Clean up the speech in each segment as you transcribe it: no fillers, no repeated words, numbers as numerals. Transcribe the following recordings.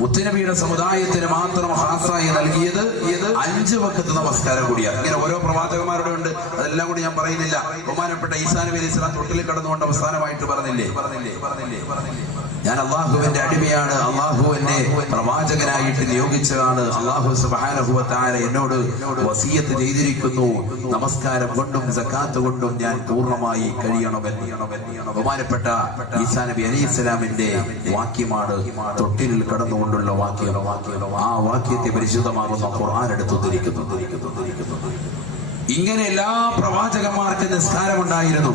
മുത്തുനബിയുടെ സമുദായത്തിന് മാത്രം ഖാസായി നൽകിയത് 5 വഖത്ത് നമസ്കാരം കൂടിയാണ്. ഇങ്ങനെ ഓരോ പ്രവാചകന്മാരുടെ ഉണ്ട്, അതെല്ലാം കൂടി ഞാൻ പറയുന്നില്ല. ബഹുമാനപ്പെട്ട ഈസാ നബി അലൈഹി സ്വലാം തൊട്ടിൽ കടന്നുകൊണ്ട് അവസാനമായിട്ട് പറഞ്ഞില്ലേ, ഞാൻ അള്ളാഹുവിന്റെ അടിമയാണ്, അള്ളാഹു എന്നെ പ്രവാചകനായിട്ട് നിയോഗിച്ചതാണ്, അള്ളാഹു സുബ്ഹാനഹു വ തആല എന്നോട് വസിയത്ത് ചെയ്തിരിക്കുന്നു, നമസ്കാരം കൊണ്ടും സകാത്ത് കൊണ്ടും ഞാൻ പൂർണ്ണമായി കഴിയണമെന്ന്. ബഹുമാനപ്പെട്ട ഈസാ നബി അലൈഹി സ്വലാമിന്റെ വാക്യമാണ് തൊട്ടിലിൽ കടന്നുകൊണ്ടുള്ള വാക്യം. ആ വാക്യത്തെ പരിശുദ്ധമാകുന്ന ഖുർആൻ എടുത്തുദ്ധരിക്കുന്നു. ഇങ്ങനെ എല്ലാ പ്രവാചകന്മാർക്ക് നിസ്കാരമുണ്ടായിരുന്നു.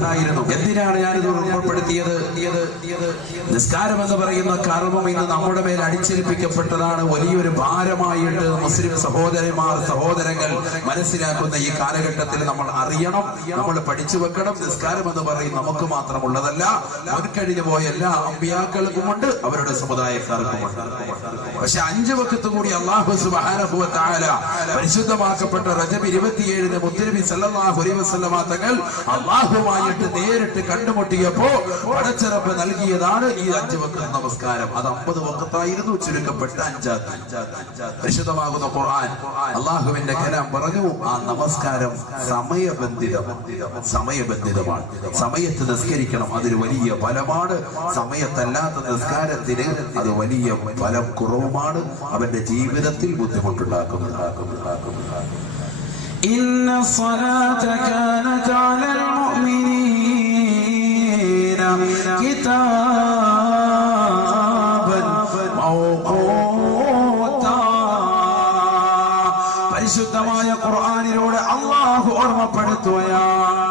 എന്തിനാണ് ഞാനിത് ഉൾപ്പെടുത്തിയത്? നിസ്കാരം എന്ന് പറയുന്ന കർമ്മം ഇന്ന് നമ്മുടെ മേൽ അടിച്ചേൽപ്പിക്കപ്പെട്ടതാണ്. വലിയൊരു ഭാരമായിട്ട് മുസ്ലിം സഹോദരങ്ങൾ മനസ്സിലാക്കുന്ന ഈ കാലഘട്ടത്തിൽ നമ്മൾ അറിയണം, നമ്മൾ പഠിച്ചു വെക്കണം. നിസ്കാരം എന്ന് പറയും നമുക്ക് മാത്രമുള്ളതല്ല, മുൻകഴിഞ്ഞു പോയ എല്ലാ അമ്പിയാക്കൾക്കുമുണ്ട്, അവരുടെ സമുദായക്കാർക്കുമുണ്ട്. പക്ഷെ 5 വഖത്ത് കൂടി അല്ലാഹു സുബ്ഹാനഹു വ തആല പരിശുദ്ധമാക്കപ്പെട്ട റജബ് 27 മുത്തുനബി സല്ലല്ലാഹു അലൈഹി വസല്ലമ തങ്ങൾ അല്ലാഹുവുമായിട്ട് നേരിട്ട് കണ്ടുമുട്ടിയപ്പോ പടച്ച റബ്ബ് നൽകിയതാണ് ഈ 5 വഖത്ത് നമസ്കാരം. അത് 50 വഖത്തായിരുന്നു, ചുരുക്കപ്പെട്ട 5. പരിശുദ്ധമാകുന്ന ഖുർആൻ അല്ലാഹുവിന്റെ കലാം പറഞ്ഞു, ആ നമസ്കാരം സമയബന്ധിതമാണ്. സമയത്ത് നിസ്കരിക്കണം, അതൊരു വലിയ ഫലമാണ്. സമയത്തല്ലാത്ത നിസ്കാരത്തിന് അത് വലിയ ഫലം കുറവുമാണ്, അവന്റെ ജീവിതത്തിൽ ബുദ്ധിമുട്ടുണ്ടാക്കുന്നതാണ്. إن الصلاة كانت على المؤمنين كتابا موقوتا. പരിശുദ്ധമായ ഖുർആനിലൂടെ അല്ലാഹു ഓർമ്മപ്പെടുത്തുകയാണ്,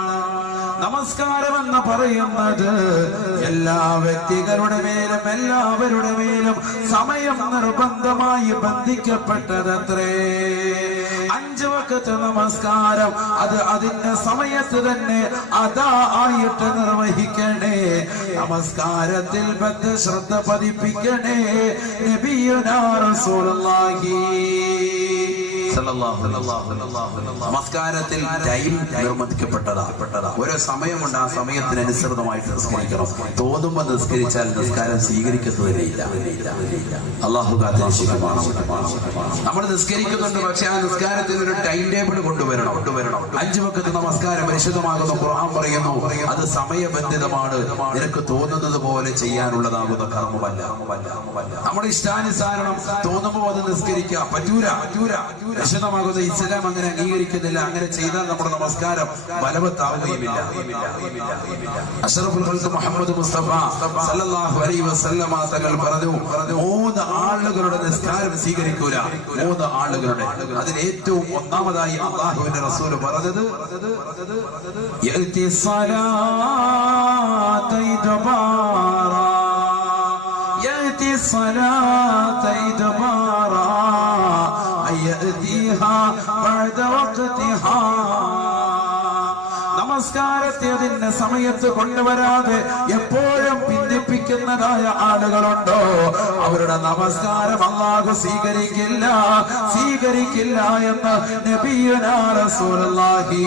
നമസ്കാരം എന്ന് പറയുന്നത് എല്ലാ വ്യക്തികളുടെ മേലും എല്ലാവരുടെ മേലും സമയം നിർബന്ധമായി ബന്ധിക്കപ്പെട്ടതത്രേ. 5 വഖത്ത് നമസ്കാരം അത് അതിന്റെ സമയത്ത് തന്നെ അതാ ആയിട്ട് നിർവഹിക്കണേ. നമസ്കാരത്തിൽ ശ്രദ്ധ പതിപ്പിക്കണേ. നബിയുനാ റസൂലുള്ളാഹി നമസ്കാരത്തിൽ ടൈം നിർബന്ധിക്കപ്പെട്ടതാ. ഓരോ സമയമുണ്ട്, ആ സമയത്തിനനുസൃതമായിട്ട് നിസ്കരിക്കണം. തോന്നുമ്പോൾ നിസ്കരിച്ചാൽ നിസ്കാരം സ്വീകരിക്കുന്നതില്ല. അല്ലാഹു കാത്തിരക്ഷിക്കുമാണ്. നമ്മൾ നിസ്കരിക്കുന്നുണ്ട്, പക്ഷെ ആ നിസ്കാരത്തിന് ഒരു ടൈം ടേബിൾ കൊണ്ടുവരണം. 5 വഖത്ത് നമസ്കാരം പരിശുദ്ധമാകുന്ന ഖുർആൻ പറയുന്നു, അത് സമയബന്ധിതമാണ്. നിനക്ക് തോന്നുന്നത് പോലെ ചെയ്യാനുള്ളതാകുന്ന കർമ്മമല്ല. നമ്മുടെ ഇഷ്ടാനുസാരണം തോന്നുമ്പോൾ അത് നിസ്കരിക്കാം, പറ്റൂല. വിശദമാകുന്ന ഇസ്ലാം അങ്ങനെ അംഗീകരിക്കുന്നില്ല. അങ്ങനെ ചെയ്താൽ നമ്മുടെ നമസ്കാരം ബലവത്താവുകയുമില്ല. അഷ്റഫുൽ ഖൽഖ് മുഹമ്മദ് മുസ്തഫ സല്ലല്ലാഹു അലൈഹി വസല്ലമ തങ്ങൾ പറഞ്ഞു, 3 ആളുകളുടെ നിസ്കാരം സ്വീകരിക്കൂല. 3 ആളുകളുടെ, അതിൽ ഏറ്റവും ഒന്നാമതായി അല്ലാഹുവിന്റെ റസൂൽ പറഞ്ഞത്, യഅതി സ്വലാത ഇദ്ബാറാ, യഅതി സ്വലാത ഇദ്ബാറാ يأتيها بعد وقتها. നമസ്കാരത്തെ അതിന്റെ സമയത്ത് കൊണ്ടുവരാതെ എപ്പോഴും ഭിന്നിപ്പിക്കുന്നതായ ആളുകളുണ്ടോ, അവരുടെ നമസ്കാരം അല്ലാഹു സ്വീകരിക്കില്ല എന്ന് നബിയുനാ റസൂലുള്ളാഹി.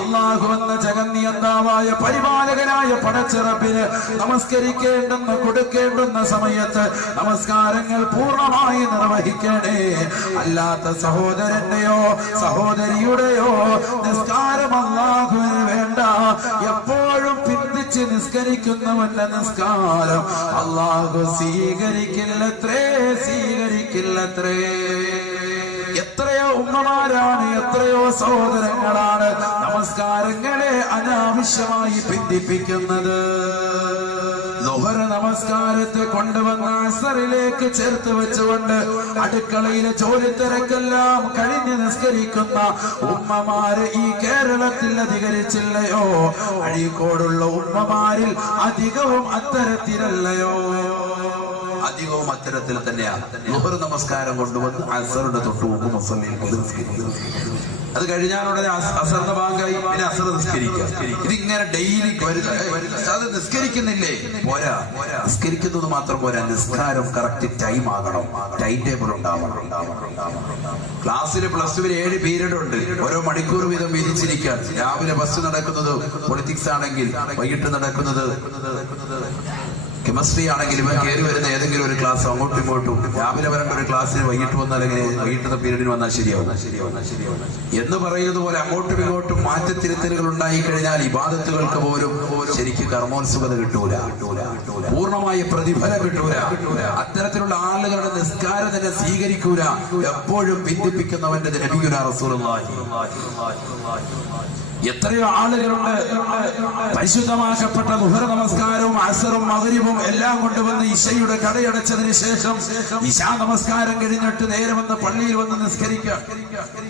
അല്ലാഹു എന്ന ജഗന്നിയന്താവായ പരിപാലകനായ പടച്ച റബ്ബിന് നമസ്കരിക്കേണ്ടെന്ന് കൊടുക്കേണ്ടുന്ന സമയത്ത് നമസ്കാരങ്ങൾ പൂർണ്ണമായി നിർവഹിക്കണേ. അല്ലാത്ത സഹോദരന്റെയോ സഹോദരിയുടെയോ നിസ്കാരം അല്ലാഹുവിന് വേണ്ട. എപ്പോഴും പിന്തിച്ച് നിസ്കരിക്കുന്നവന്റെ നിസ്കാരം അല്ലാഹു സ്വീകരിക്കില്ലത്രേ. എത്രയോ ഉമ്മമാരാണ്, എത്രയോ സഹോദരങ്ങളാണ് നമസ്കാരങ്ങളെ അനാവശ്യമായി ഭിന്നിപ്പിക്കുന്നത്. ളുഹർ നമസ്കാരത്തെ കൊണ്ടുവന്ന അസറിലേക്ക് ചേർത്ത് വെച്ചുകൊണ്ട് അടുക്കളയിലെ ജോലി തിരക്കെല്ലാം കഴിഞ്ഞ് നിസ്കരിക്കുന്ന ഉമ്മമാര് ഈ കേരളത്തിൽ അധികരിച്ചില്ലയോ? അഴീക്കോടുള്ള ഉമ്മമാരിൽ അധികവും അത്തരത്തിലല്ലയോ? അധികവും അത്തരത്തിൽ തന്നെയാണ്. ളുഹർ നമസ്കാരം കൊണ്ടുവന്ന് അസറുടെ തൊട്ട് മുമ്പ് മുസല്ലിയിൽ അത് കഴിഞ്ഞാലുടനെ അസറിന്റെ ഭാഗമായി പിന്നെ അസർ നിസ്കരിക്കുക. ഇതിങ്ങനെ ഡെയിലി അത് നിസ്കരിക്കുന്നില്ലേ? പോരാ. നിസ്കരിക്കുന്നത് മാത്രം പോരാ, നിസ്കാരം കറക്റ്റ് ടൈം ആകണം, ടൈം ടേബിൾ ഉണ്ടാവണം. ക്ലാസ്സിൽ +2 7 പീരീഡ് ഉണ്ട്, ഓരോ മണിക്കൂർ വീതം വിധിച്ചിരിക്കാൻ. രാവിലെ ഫസ്റ്റ് നടക്കുന്നത് പൊളിറ്റിക്സ് ആണെങ്കിൽ വൈകിട്ട് നടക്കുന്നത് കെമിസ്ട്രി ആണെങ്കിൽ ഇവൻ കയറി വരുന്ന ഏതെങ്കിലും ഒരു ക്ലാസ് അങ്ങോട്ടും ഇങ്ങോട്ടും രാവിലെ വരേണ്ട ഒരു ക്ലാസ്സിന് വൈകിട്ട് വന്നാൽ എങ്ങനെ വൈകിട്ടത്തെ പീരീഡിന് വന്നാൽ ശരിയാവും എന്ന് പറയുന്നത് പോലെ അങ്ങോട്ടും ഇങ്ങോട്ടും മാറ്റത്തിരുത്തലുകൾ ഉണ്ടായി കഴിഞ്ഞാൽ ഇബാദത്തുകൾക്ക് പോലും ശരിക്കും കർമ്മോത്സുകത കിട്ടൂല, പൂർണ്ണമായ പ്രതിഫലം കിട്ടൂല. അത്തരത്തിലുള്ള ആളുകളുടെ നിസ്കാരം തന്നെ സ്വീകരിക്കൂല. എപ്പോഴും ഭിന്നിപ്പിക്കുന്നവന്റെ നബിയുനാ റസൂലുള്ളാഹി. എത്രയോ ആളുകളുണ്ട് പരിശുദ്ധമാക്കപ്പെട്ട ദുഹർ നമസ്കാരവും അസറും മഗ്രിബും എല്ലാം കൊണ്ടുവന്ന് ഇശയുടെ കടയടച്ചതിന് ശേഷം ഇശാ നമസ്കാരം കഴിഞ്ഞിട്ട് നേരെ വന്ന് പള്ളിയിൽ വന്ന് നിസ്കരിക്കാം.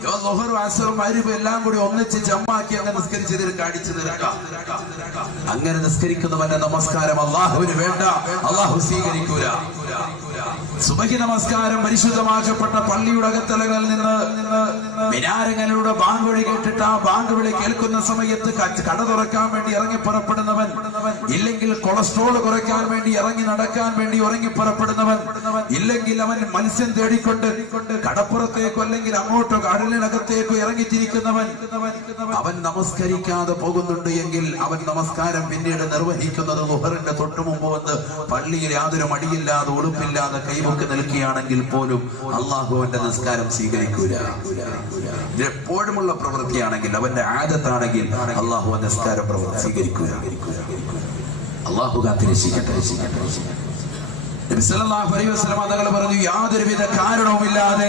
ദുഹറും അസറും മഗ്രിബും എല്ലാം കൂടി ഒന്നിച്ച് ജമ്മാക്കി അങ്ങനെ നിസ്കരിച്ച് അടിച്ചു തീർക്കാം. അങ്ങനെ നിസ്കരിക്കുന്നവന്റെ നമസ്കാരം അള്ളാഹുവിന് വേണ്ട, അള്ളാഹു സ്വീകരിക്കൂല. സുബഹി നമസ്കാരം പരിശുദ്ധമാക്കപ്പെട്ട പള്ളിയുടെ അകത്തലകളിൽ നിന്ന് മിനാരങ്ങളിലൂടെ ബാങ്ക് വിളി കേട്ടിട്ട് ആ ബാങ്ക് വിളി കേൾക്കുന്ന സമയത്ത് കട തുറക്കാൻ വേണ്ടി ഇറങ്ങി പുറപ്പെടുന്നവൻ, ഇല്ലെങ്കിൽ കൊളസ്ട്രോൾ കുറയ്ക്കാൻ വേണ്ടി ഇറങ്ങി നടക്കാൻ വേണ്ടി ഇറങ്ങി പുറപ്പെടുന്നവൻ, ഇല്ലെങ്കിൽ അവൻ മത്സ്യം തേടിക്കൊണ്ട് കടപ്പുറത്തേക്കോ അല്ലെങ്കിൽ അങ്ങോട്ടോ കടലിനകത്തേക്കോ ഇറങ്ങിത്തിരിക്കുന്നവൻ, അവൻ നമസ്കരിക്കാതെ പോകുന്നുണ്ട് എങ്കിൽ അവൻ നമസ്കാരം പിന്നീട് നിർവഹിക്കുന്നത് ദുഹറിന്റെ തൊട്ടു മുമ്പ് വന്ന് പള്ളിയിൽ യാതൊരു മടിയില്ലാതെ ഉടുപ്പില്ലാതെ കൈവക്ക് നിൽക്കുകയാണെങ്കിൽ പോലും അള്ളാഹു അവന്റെ നിസ്കാരം സ്വീകരിക്കൂല. എപ്പോഴുമുള്ള പ്രവൃത്തിയാണെങ്കിൽ അവന്റെ ആദത്താണെങ്കിൽ അള്ളാഹു ആ നിസ്കാരം സ്വീകരിക്കൂല. അള്ളാഹു കാത്തിരക്ഷിക്കട്ടെ. നബി സല്ലല്ലാഹു അലൈഹി വസല്ലം തങ്ങൾ പറഞ്ഞു, യാതൊരുവിധ കാരണവുമില്ലാതെ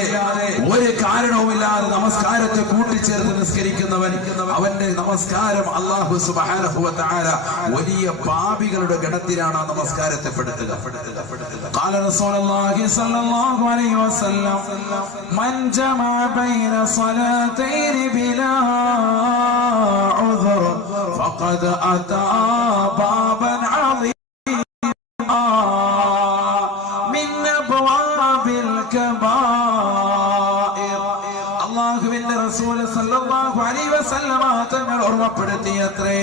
ഒരു കാരണവുമില്ലാതെ നമസ്കാരത്തെ കൂട്ടിച്ചേർത്ത് നിസ്കരിക്കുന്നവൻ അവന്റെ നമസ്കാരം അല്ലാഹു സുബ്ഹാനഹു വ തആല വലിയ പാപികളുടെ ഗണത്തിലാണ് ആ നമസ്കാരത്തെ പെടുത്തുക. ഖാല റസൂലുള്ളാഹി സ്വല്ലല്ലാഹു അലൈഹി വസല്ലം മൻ ജമഅ ബൈന സ്വലാത്തൈനി ബിലാ ഉദ്ർ ഫഖദ് അതാ ബാബൻ അളീം തങ്ങൾ ഓർമ്മപ്പെടുത്തിയത്രേ.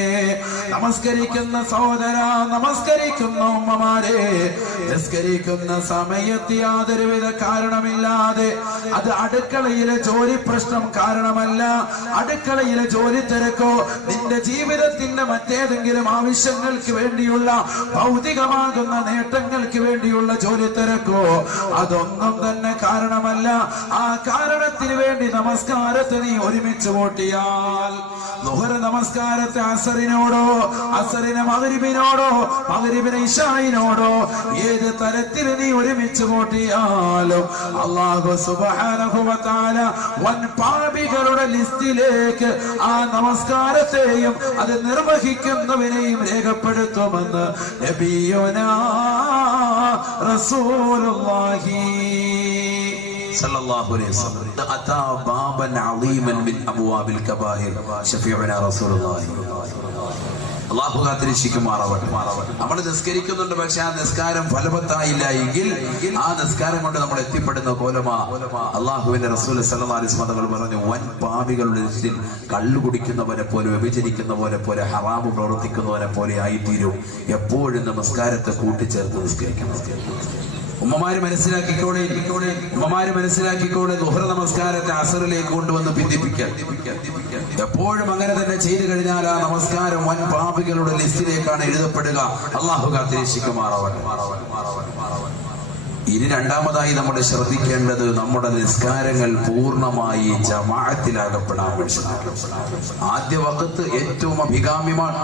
നമസ്കരിക്കുന്ന സഹോദര, നമസ്കരിക്കുന്ന ഉമ്മമാരെ, നിസ്കരിക്കുന്ന സമയത്ത് യാതൊരുവിധ കാരണമില്ലാതെ, അത് അടുക്കളയിലെ ജോലി പ്രശ്നം കാരണമല്ല, അടുക്കളയിലെ ജോലി തിരക്കോ നിന്റെ ജീവിതത്തിന്റെ മറ്റേതെങ്കിലും ആവശ്യങ്ങൾക്ക് വേണ്ടിയുള്ള ഭൗതികമാകുന്ന നേട്ടങ്ങൾക്ക് വേണ്ടിയുള്ള ജോലി തിരക്കോ അതൊന്നും തന്നെ കാരണമല്ല. ആ കാരണത്തിന് വേണ്ടി നമസ്കാരത്തെ നീ ഒരുമിച്ച് കൂട്ടിയാൽ, ളുഹർ നമസ്കാരത്തെ അസറിനോടോ, അസറിനെ മഗ്രിബിനോടോ, മഗ്രിബിനെ ഇശായിനോടോ ഏത് തരത്തിൽ നീ ഒരുമിച്ച് കൂട്ടിയാലും അല്ലാഹു സുബ്ഹാനഹു വ തആല വൻ പാപികളുടെ ലിസ്റ്റിലേക്ക് ആ നമസ്കാരത്തെയും അത് നിർവഹിക്കുന്നവരെയും രേഖപ്പെടുത്തുമെന്ന് നബിയുനാ റസൂലുള്ളാഹി സല്ലല്ലാഹു അലൈഹി വസല്ലം. അതാ ബാബൻ അളീമൻ മിൻ അബ്വാബിൽ കബായിർ ശഫീഉനാ റസൂലുള്ളാഹി. അല്ലാഹു കാത്തിരക്ഷിക്കുമാറാവട്ടെ. നമ്മൾ നിസ്കരിക്കുന്നുണ്ട്, പക്ഷെ ആ നിസ്കാരം ഫലവത്തായില്ല എങ്കിൽ ആ നിസ്കാരം കൊണ്ട് നമ്മൾ എത്തിപ്പെടുന്ന കോലമാ അല്ലാഹുവിന്റെ റസൂൽ സല്ലല്ലാഹു അലൈഹി വസല്ലം തങ്ങൾ പറഞ്ഞു, വൻ പാപികളുടെ ലിസ്റ്റിൽ കള്ളു കുടിക്കുന്നവനെ പോലെ, വ്യഭിചരിക്കുന്നവനെ പോലെ, ഹറാമ് പ്രവർത്തിക്കുന്നവനെ പോലെ ആയിത്തീരും. എപ്പോഴും നമസ്കാരത്തെ കൂട്ടിച്ചേർത്ത് നിസ്കരിക്കണം. ഉമ്മമാര് മനസ്സിലാക്കിക്കോളെ, ഉമ്മമാര് മനസ്സിലാക്കിക്കോളെ, ദുഹർ നമസ്കാരത്തെ അസറിലേക്ക് കൊണ്ടുവന്ന് ഭിന്നിപ്പിക്കാൻ. എപ്പോഴും അങ്ങനെ തന്നെ ചെയ്തു കഴിഞ്ഞാൽ ആ നമസ്കാരം വൻ പാപികളുടെ ലിസ്റ്റിലേക്കാണ് എഴുതപ്പെടുക. അല്ലാഹു കാത്തിരക്ഷിക്കുമാറാവട്ടെ. ഇനി രണ്ടാമതായി നമ്മൾ ശ്രദ്ധിക്കേണ്ടത്, നമ്മുടെ നിസ്കാരങ്ങൾ പൂർണ്ണമായി ജമാഅത്തിലാകപ്പെടാൻ വേണ്ടി. ആദ്യ വഖത്ത് ഏറ്റവും അഭികാമ്യമാണ്.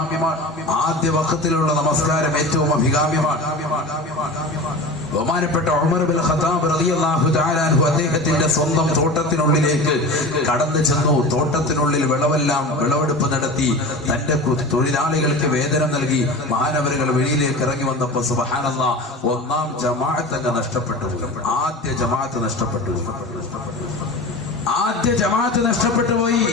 ആദ്യ വഖത്തിലുള്ള നമസ്കാരം ഏറ്റവും അഭികാമ്യമാണ്. ബഹുമാനപ്പെട്ട ഉമർ ഇബ്നുൽ ഖത്താബ് റളിയല്ലാഹു തആല അൻഹു അദ്ദേഹത്തിന്റെ സ്വന്തം തോട്ടത്തിനുള്ളിലേക്ക് കടന്നു ചെന്നു. തോട്ടത്തിനുള്ളിൽ വിളവെടുപ്പ് നടത്തി തന്റെ തൊഴിലാളികൾക്ക് വേതനം നൽകി മഹാനവറുകൾ വെളിയിലേക്ക് ഇറങ്ങി വന്നപ്പോൾ സുബ്ഹാനല്ലാഹ്, ഒന്നാം ജമാഅത്ത് അങ്ങ് നഷ്ടപ്പെട്ടു. ആദ്യ ജമാഅത്ത് നഷ്ടപ്പെട്ടു. ആദ്യ ജമാഅത്ത് നഷ്ടപ്പെട്ടു പോയി.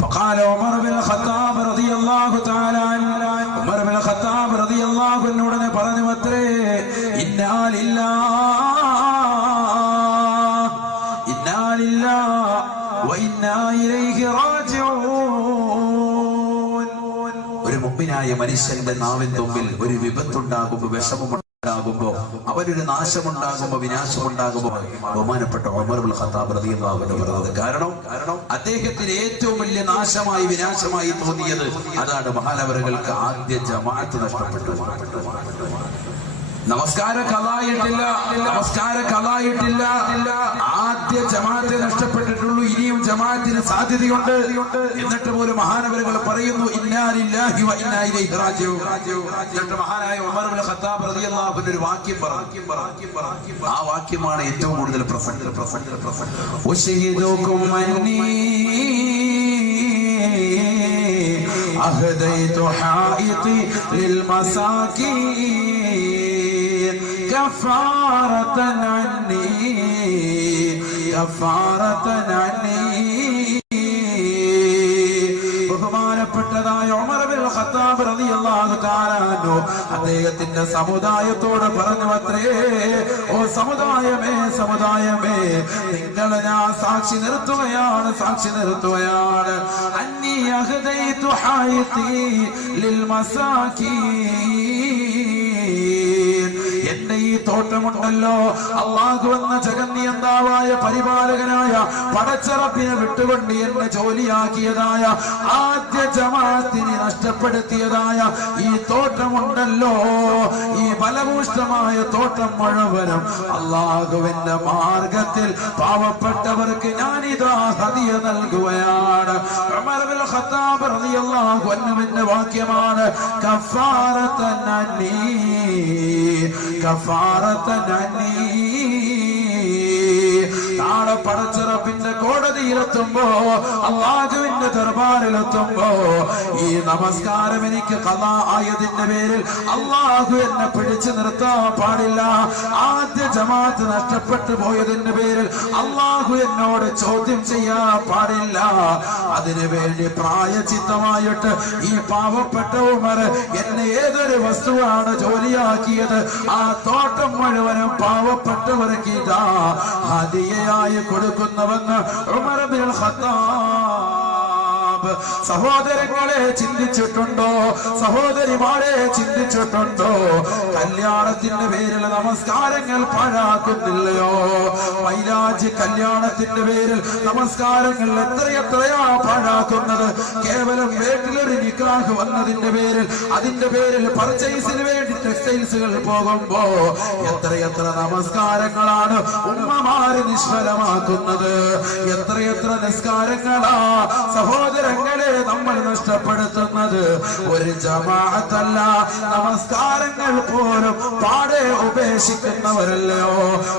ഫഖാല ഉമർ ഇബ്നുൽ ഖത്താബ് റളിയല്ലാഹു തആല അൻഹു, ഉമർ ഇബ്നുൽ ഖത്താബ് റളിയല്ലാഹു അൻഹു ഉടനെ പറഞ്ഞു അത്രേ, ഇന്നാ ലില്ലാഹി വ ഇന്നാ ഇലൈഹി റാജിഊൻ. ഒരു മുഅ്മിനായ മനുഷ്യന്റെ നാവിൻ തുമ്പിൽ ഒരു വിപത്തുണ്ടാകുമ്പോൾ, വിഷമം ഉണ്ടാകുമ്പോ, അവനൊരു നാശമുണ്ടാകുമ്പോ, വിനാശമുണ്ടാകുമ്പോ ബഹുമാനപ്പെട്ട ഉമർ ഇബ്നുൽ ഖത്താബ് റളിയല്ലാഹു അൻഹു പറഞ്ഞത്. കാരണം അദ്ദേഹത്തിന് ഏറ്റവും വലിയ നാശമായി വിനാശമായി തോന്നിയത് അതാണ്. മഹാനവറുകൾക്ക് ആദ്യ ജമാഅത്ത് നഷ്ടപ്പെട്ടു. നമസ്കാരം കളായിട്ടില്ല. ആദ്യ ജമാഅത്തെ നഷ്ടപ്പെട്ടിട്ടുള്ളൂ. ഇനിയും ജമാഅത്തിന് സാധ്യതയുണ്ട്. എന്നിട്ട് പോലും മഹാനവറുകൾ പറയുന്നു ഇന്നാ ലില്ലാഹി വ ഇന്നാ ഇലൈഹി റാജിഊൻ. എന്നിട്ട് മഹാനായ ഉമർ ഇബ്നുൽ ഖത്താബ് റളിയല്ലാഹു അൻഹു ഒരു വാക്യം പറഞ്ഞു. ആ വാക്യമാണ് ഏറ്റവും കൂടുതൽ പ്രസക്തം. ഉശഹിദുകും അന്നീ അഹദൈതു ഹായിതി ലിൽ മസാകീൻ കഫാറതൻ അന്നി. ബഹുമാനപ്പെട്ടതായ ഉമർ ഇബ്നുൽ ഖത്താബ് റളിയല്ലാഹു തആല അൻഹു അദ്ദേഹത്തിന്റെ സമുദായത്തോട് പറഞ്ഞു അത്രേ, ഓ സമുദായമേ, നിങ്ങളെ ഞാൻ സാക്ഷി നിർത്തുകയാണ്. അന്നീ അഹദൈതു ഹായിതി ലിൽ മസാകീൻ. എന്റെ ഈ തോട്ടമുണ്ടല്ലോ, അല്ലാഹു എന്ന ജഗന്നിയന്താവായ പരിപാലകനായ പടച്ചറപ്പിനെ വിട്ടുകൊണ്ട് എന്നെ ജോലിയാക്കിയതായ ആദ്യ ജമാഅത്തിനെ നഷ്ടപ്പെടുത്തിയതായ ഈ തോട്ടമുണ്ടല്ലോ, ഈ ബലഭൂഷ്ടമായ തോട്ടം മുഴുവനും അല്ലാഹുവിന്റെ മാർഗത്തിൽ പാവപ്പെട്ടവർക്ക് ഞാനിതാ ഹദിയ നൽകുകയാണ്. ഉമർ ഇബ്നുൽ ഖത്താബ് റളിയല്ലാഹു അൻഹുവിന്റെ വാക്യമാണ് കഫാറതൻ അന്നി. നാളെ പടച്ചിറപ്പിന്റെ കോടതിയിലെത്തുമ്പോ, അല്ലാഹുവിന്റെ ദർബാറിലെത്തുമ്പോ ഈ നമസ്കാരം എനിക്ക് ഖളാ ആയതിന്റെ പേരിൽ അല്ലാഹു എന്നെ പിടിച്ചു നിർത്താൻ പാടില്ല. ആദ്യ ജമാഅത്ത് നഷ്ടപ്പെട്ടു പോയതിന്റെ പേരിൽ അല്ലാഹു എന്നോട് ചോദ്യം ചെയ്യാൻ പാടില്ല. അതിനു വേണ്ടി പ്രായച്ചിത്തമായിട്ട് ഈ പാവപ്പെട്ട ഉമർ എന്നെ ഏതൊരു വസ്തുവാണ് ജോലിയാക്കിയത്, ആ തോട്ടം മുഴുവനും പാവപ്പെട്ടവർക്ക് ഇതാ ഹദിയയായി കൊടുക്കുന്നുവെന്ന് ഉമർ ഇബ്നുൽ ഖത്താബ്. സഹോദരങ്ങളെ ചിന്തിച്ചിട്ടുണ്ടോ? സഹോദരിമാരെ ചിന്തിച്ചിട്ടുണ്ടോ? കല്യാണത്തിന്റെ പേരിൽ നമസ്കാരങ്ങൾ പാഴാക്കുന്നില്ലയോ? മൈലാജി കല്യാണത്തിന്റെ പേരിൽ നമസ്കാരങ്ങൾ എത്രയാ പാഴാക്കുന്നത്? കേവലം വീട്ടിലൊരു നിക്കാഹ് വന്നതിന്റെ പേരിൽ, അതിന്റെ പേരിൽ പർച്ചേസിന് വേണ്ടി ടെക്സ്റ്റൈൽസുകൾ പോകുമ്പോ എത്രയെത്ര നമസ്കാരങ്ങളാണ് ഉമ്മമാര് നിഷ്ഫലമാക്കുന്നത്? എത്രയെത്ര നിസ്കാരങ്ങളാ സഹോദരങ്ങളെ നമ്മൾ നഷ്ടപ്പെടുത്തുന്നത്? ഒരു ജമാഅത്തല്ല, നമസ്കാരങ്ങൾ പോലും പാടെ ഉപേക്ഷിക്കുന്നവരല്ലയോ?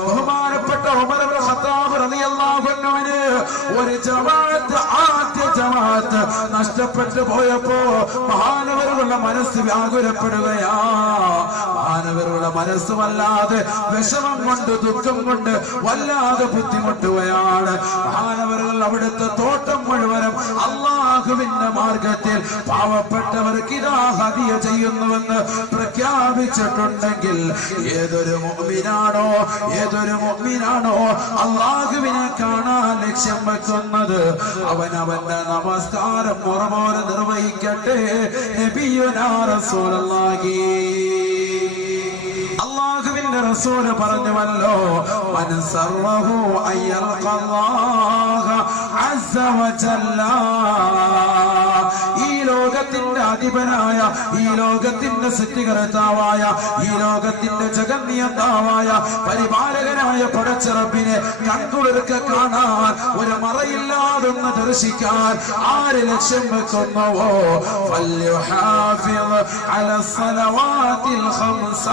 ബഹുമാനപ്പെട്ട ഉമർ ഇബ്നുൽ ഖത്താബ് റളിയല്ലാഹു അൻഹുവിന് ഒരു ജമാഅത്ത്, ആദ്യ ജമാഅത്ത് നഷ്ടപ്പെട്ടു പോയപ്പോ മഹാനവറുകളുടെ മനസ്സ് വ്യാകുലപ്പെടുകയാ. മഹാനവറുകളുടെ മനസ്സ് വല്ലാതെ വിഷമം കൊണ്ട്, ദുഃഖം കൊണ്ട് വല്ലാതെ ബുദ്ധിമുട്ടുകയാണ്. മഹാനവറുകൾ അവിടുത്തെ തോട്ടം മുഴുവനും അല്ലാഹുവിന്റെ മാർഗത്തിൽ പാവപ്പെട്ടവർക്ക് ഇതാ ഹദിയ ചെയ്യുന്നുവെന്ന് പ്രഖ്യാപിച്ചിട്ടുണ്ടെങ്കിൽ ഏതൊരു മുഅ്മിനാണോ അല്ലാഹുവിനെ കാണാൻ ലക്ഷ്യം വെക്കുന്നത്, അവനവന്റെ നമസ്കാരം മുറ പോലെ നിർവഹിക്കട്ടെ. നബിയുനാ റസൂലുള്ളാഹി, അല്ലാഹുവിന്റെ റസൂല് പറഞ്ഞുവല്ലോ, മൻ സർറഹു അയ്യൽഖല്ലാഹ അസ്സ വജല്ല. ഈ ലോകത്തിന്റെ അധിപനായ, ഈ ലോകത്തിന്റെ സൃഷ്ടികർത്താവായ, ഈ ലോകത്തിന്റെ ജഗന്നിയന്താവായ പരിപാലകനായ പടച്ചിറപ്പിനെ കൺകുളിർക്കെ കാണാൻ, ഒരു മറയില്ലാതൊന്ന് ദർശിക്കാൻ ആര് ലക്ഷ്യം വെക്കുന്നുവോ, ഫൽയുഹാഫിദ് അലസ്സലവാതിൽ ഖംസ.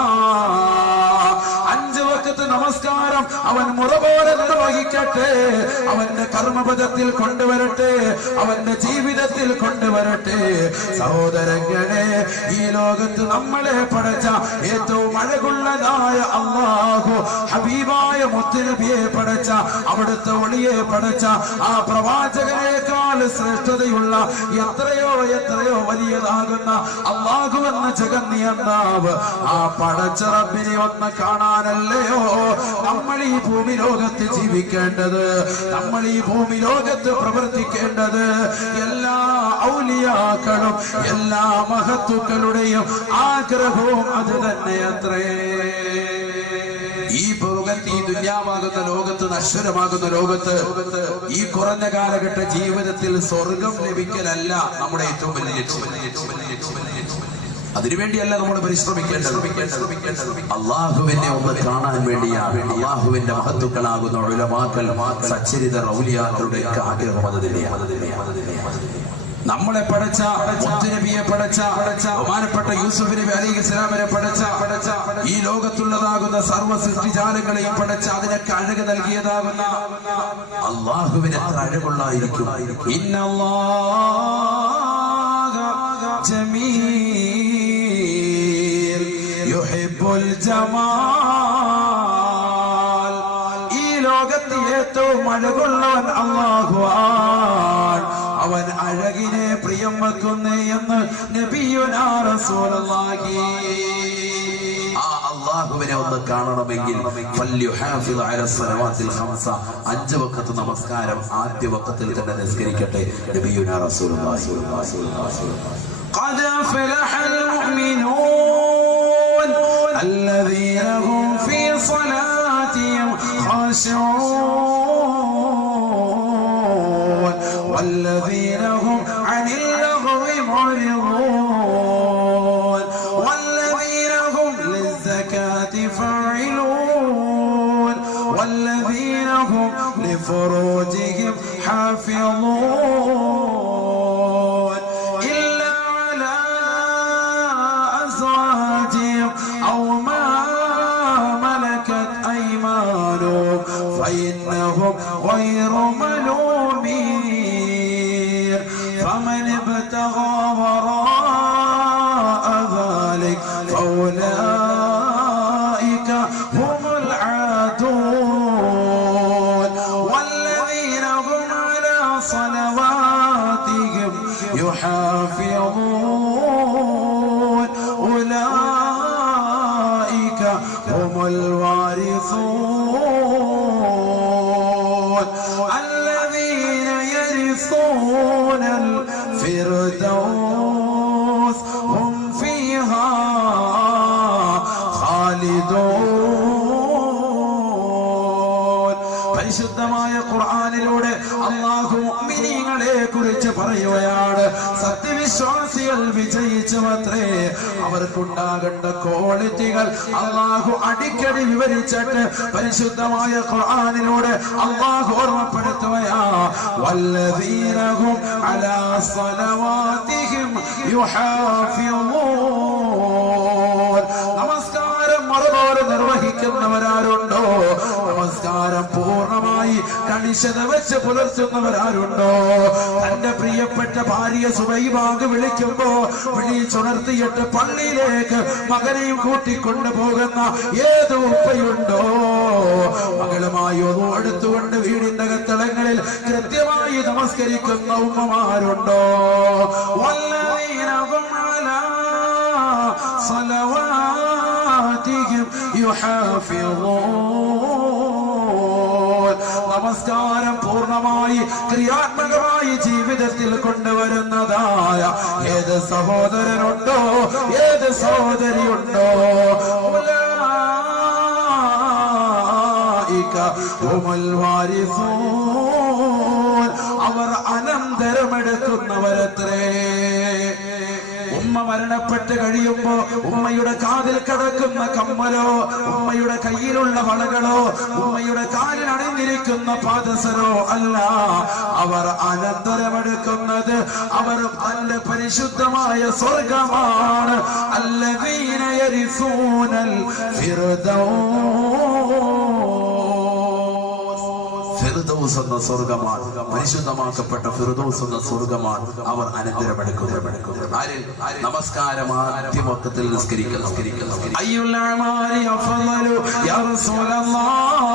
5 വഖത്ത് നമസ്കാരം അവൻ മുറ പോലെ നിർവഹിക്കട്ടെ. അവന്റെ കർമ്മപദത്തിൽ കൊണ്ടുവരട്ടെ, അവന്റെ ജീവിതത്തിൽ കൊണ്ടുവരട്ടെ. സഹോദരങ്ങളെ, ഈ ലോകത്ത് നമ്മളെ പടച്ച ഏറ്റവും അഴകുള്ളതായ അല്ലാഹു, ഹബീബായ മുത്തുനബിയെ പടച്ച, അവിടുത്തെ ഒളിയെ പടച്ച ആ പ്രവാചകനേക്കാൾ ശ്രേഷ്ഠതയുള്ള എത്രയോ വലിയതാകുന്ന അല്ലാഹു എന്ന ജഗന്നിയന്താവ്, ആ പടച്ച റബ്ബിനെ ഒന്ന് കാണാനല്ലയോ നമ്മൾ ഈ ഭൂമി ലോകത്ത് ജീവിക്കേണ്ടത്, നമ്മൾ ഈ ഭൂമി ലോകത്ത് പ്രവർത്തിക്കേണ്ടത്? എല്ലാ ഔലിയാക്കളും എല്ലാ മഹത്തുക്കളുടെയും ആഗ്രഹവും അത് തന്നെ അത്രേ. ഈ ദുന്യാവാകുന്ന ലോകത്ത്, നശ്വരമാകുന്ന ലോകത്ത് ഈ കുറഞ്ഞ കാലഘട്ട ജീവിതത്തിൽ സ്വർഗം ലഭിക്കലല്ല നമ്മുടെ ഏറ്റവും വലിയ ലക്ഷ്യം. അതിനുവേണ്ടിയല്ല നമ്മൾ പരിശ്രമിക്കേണ്ടത്. അള്ളാഹുവിനെ ഒന്ന് കാണാൻ വേണ്ടിയാണ്. അള്ളാഹുവിന്റെ മഹത്തുക്കളാകുന്ന ഉലമാക്കൾ, സച്ചരിത ഔലിയാക്കളുടെ ആഗ്രഹം അത് തന്നെയാണ്. നമ്മളെ പടച്ച മുത്തുനബിയെ പടച്ച ബഹുമാനപ്പെട്ട യൂസുഫ് നബി അലൈഹിസ്സലാമിനെ പടച്ച ഈ ലോകത്തുള്ളതാകുന്ന സർവ്വ സൃഷ്ടിജാലങ്ങളെയും പടച്ച അതിനൊക്കെ അഴക് നൽകിയതാകുന്ന അള്ളാഹുവിന് എത്ര അഴകുള്ളായിരിക്കും. ഇന്നല്ലാഹ ജമീൽ യുഹിബ്ബുൽ ജമാൽ. ഈ ലോകത്ത് ഏറ്റവും അഴകുള്ളവൻ അല്ലാഹുവാൻ. അവൻ അഴകിനെ പ്രിയം വെക്കുന്നു എന്ന് നബിയുനാ റസൂലുള്ളാഹി. ആ അല്ലാഹുവിനെ ഒന്ന് കാണണമെങ്കിൽ ഫല്യുഹാഫിദ് അലാ സ്വലവാത്തിൽ ഖംസ, 5 വഖത്ത് നമസ്കാരം ആദ്യ വഖത്തിൽ തന്നെ നിസ്കരിക്കട്ടെ. നബിയുനാ റസൂലുള്ളാഹി. ഖദ ഫലഹൽ മുഅ്മിനൂൻ അല്ലദീന ഹും ഫീ സ്വലാത്തിഹിം ഖാശിഊൻ والذين هم عن اللغو معرضون والذين هم للزكاة فاعلون والذين هم لفروجهم حافظون إلا على أزواجهم أو ما ملكت أيمانهم فإنهم غير ملومين. فمن ابتغى وراء ذلك فأولئك هم العادون والذين هم على صلواتهم يحافظون أولئك هم الوارثون الذين يرثون الفردوس هم فيها خالدون. പരിശുദ്ധമായ ഖുർആനിലൂടെ അല്ലാഹു മുഅ്മിനീങ്ങളെ കുറിച്ച് പറയുകയാണ്. സത്യവിശ്വാസികൾ വിജയിച്ചുവത്രേ. അവർക്കുണ്ടാകേണ്ട ക്വാളിറ്റികൾ അല്ലാഹു അടിക്കടി വിവരിച്ചിട്ട് പരിശുദ്ധമായ ഖുർആനിലൂടെ അല്ലാഹു ഓർമ്മപ്പെടുത്തുകയാ. വല്ലദീന ഹും അലാ സ്വലവാതിഹിം യുഹാഫിളൂൻ. നമസ്കാരം മറുപോലെ നിർവഹിക്കുന്നവരാരുണ്ടോ? നമസ്കാരം പൂർണ്ണമായി കണിശത വെച്ച് പുലർത്തുന്നവരാരുണ്ടോ? തന്റെ പ്രിയപ്പെട്ട ഭാര്യ സുബൈബാഗ് വിളിക്കുമ്പോ വിളിച്ചുണർത്തിയിട്ട് പള്ളിയിലേക്ക് മകനെയും കൂട്ടിക്കൊണ്ടു പോകുന്ന ഏത് ഉപ്പയുണ്ടോ? മകളുമായി ഒന്നും എടുത്തുകൊണ്ട് വീടിന്റെ അകത്തളങ്ങളിൽ കൃത്യമായി നമസ്കരിക്കുന്ന ഉമ്മമാരുണ്ടോ? വല്ലദീന ഹും അലാ സ്വലവാതിഹിം യുഹാഫിളൂൻ. നമസ്കാരം പൂർണ്ണമായി ക്രിയാത്മകമായി ജീവിതത്തിൽ കൊണ്ടുവരുന്നതായ ഏത് സഹോദരനുണ്ടോ, ഏത് സഹോദരിയുണ്ടോ? ഉലൈക ഹുമുൽ വാരിസൂൻ. അവർ അനന്തരമെടുക്കുന്നവരത്രേ. ഉമ്മ മരണപ്പെട്ട് കഴിയുമ്പോ ഉമ്മയുടെ കാതിൽ കിടക്കുന്ന കമ്മലോ, ഉമ്മയുടെ കയ്യിലുള്ള വളകളോ, ഉമ്മയുടെ കാലിൽ അണിഞ്ഞിരിക്കുന്ന പാദസരോ അല്ല. അവർ അനന്തരമെടുക്കുന്നത് അവർ തന്റെ പരിശുദ്ധമായ സ്വർഗമാണ്. അല്ലദീന യരിസൂനൽ ഫിർദൗസ് എന്ന സ്വർഗമാണ്. പരിശുദ്ധമാക്കപ്പെട്ട ഫിർദൗസ് എന്ന സ്വർഗമാണ് അവർ അനന്തരമെടുക്കുന്നത്. നമസ്കാരം ആദ്യ വഖത്തിൽ നിസ്കരിക്കുന്നു. അയ്യുൽ അഅമാലി അഫ്ളലു യാ റസൂലല്ലാഹ്.